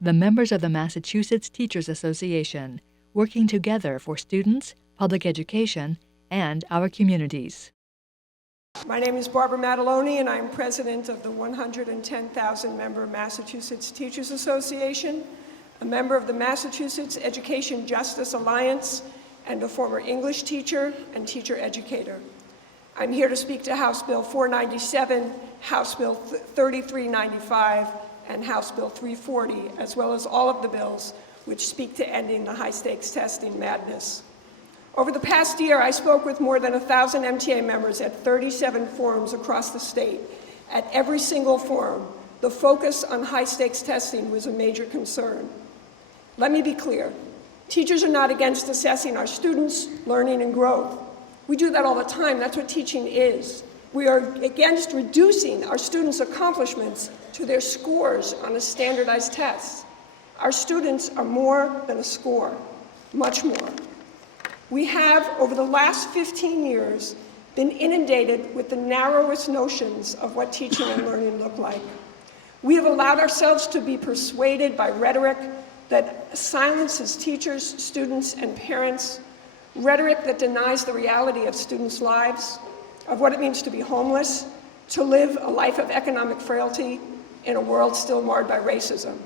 the members of the Massachusetts Teachers Association, working together for students, public education, and our communities. My name is Barbara Madeloni, and I'm president of the 110,000-member Massachusetts Teachers Association, a member of the Massachusetts Education Justice Alliance, and a former English teacher and teacher educator. I'm here to speak to House Bill 497, House Bill 3395, and House Bill 340, as well as all of the bills which speak to ending the high-stakes testing madness. Over the past year, I spoke with more than 1,000 MTA members at 37 forums across the state. At every single forum, the focus on high-stakes testing was a major concern. Let me be clear. Teachers are not against assessing our students' learning and growth. We do that all the time. That's what teaching is. We are against reducing our students' accomplishments to their scores on a standardized test. Our students are more than a score, much more. We have, over the last 15 years, been inundated with the narrowest notions of what teaching and learning look like. We have allowed ourselves to be persuaded by rhetoric that silences teachers, students, and parents, rhetoric that denies the reality of students' lives, of what it means to be homeless, to live a life of economic frailty in a world still marred by racism.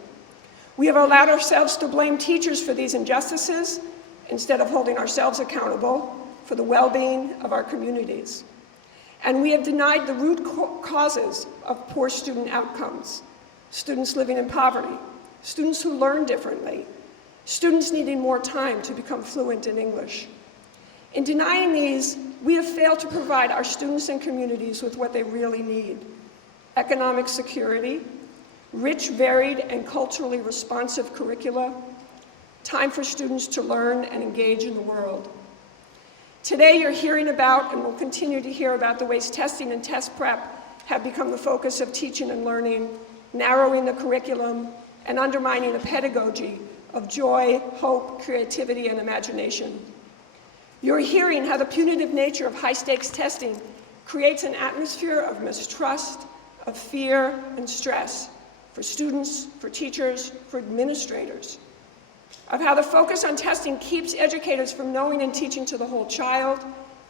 We have allowed ourselves to blame teachers for these injustices instead of holding ourselves accountable for the well-being of our communities. And we have denied the root causes of poor student outcomes: students living in poverty, students who learn differently, students needing more time to become fluent in English. In denying these, we have failed to provide our students and communities with what they really need: economic security, rich, varied, and culturally responsive curricula, time for students to learn and engage in the world. Today, you're hearing about, and will continue to hear about, the ways testing and test prep have become the focus of teaching and learning, narrowing the curriculum, and undermining a pedagogy of joy, hope, creativity, and imagination. You're hearing how the punitive nature of high-stakes testing creates an atmosphere of mistrust, of fear, and stress for students, for teachers, for administrators, of how the focus on testing keeps educators from knowing and teaching to the whole child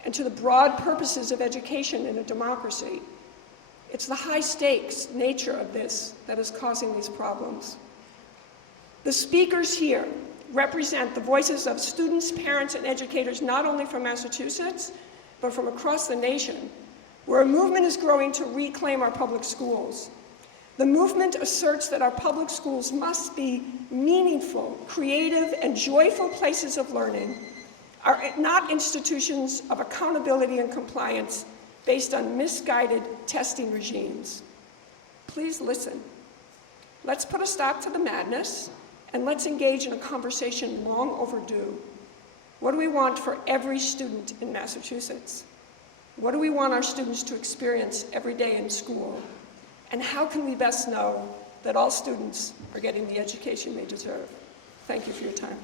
and to the broad purposes of education in a democracy. It's the high-stakes nature of this that is causing these problems. The speakers here represent the voices of students, parents, and educators not only from Massachusetts, but from across the nation, where a movement is growing to reclaim our public schools. The movement asserts that our public schools must be meaningful, creative, and joyful places of learning, are not institutions of accountability and compliance based on misguided testing regimes. Please listen. Let's put a stop to the madness, and let's engage in a conversation long overdue. What do we want for every student in Massachusetts? What do we want our students to experience every day in school? And how can we best know that all students are getting the education they deserve? Thank you for your time.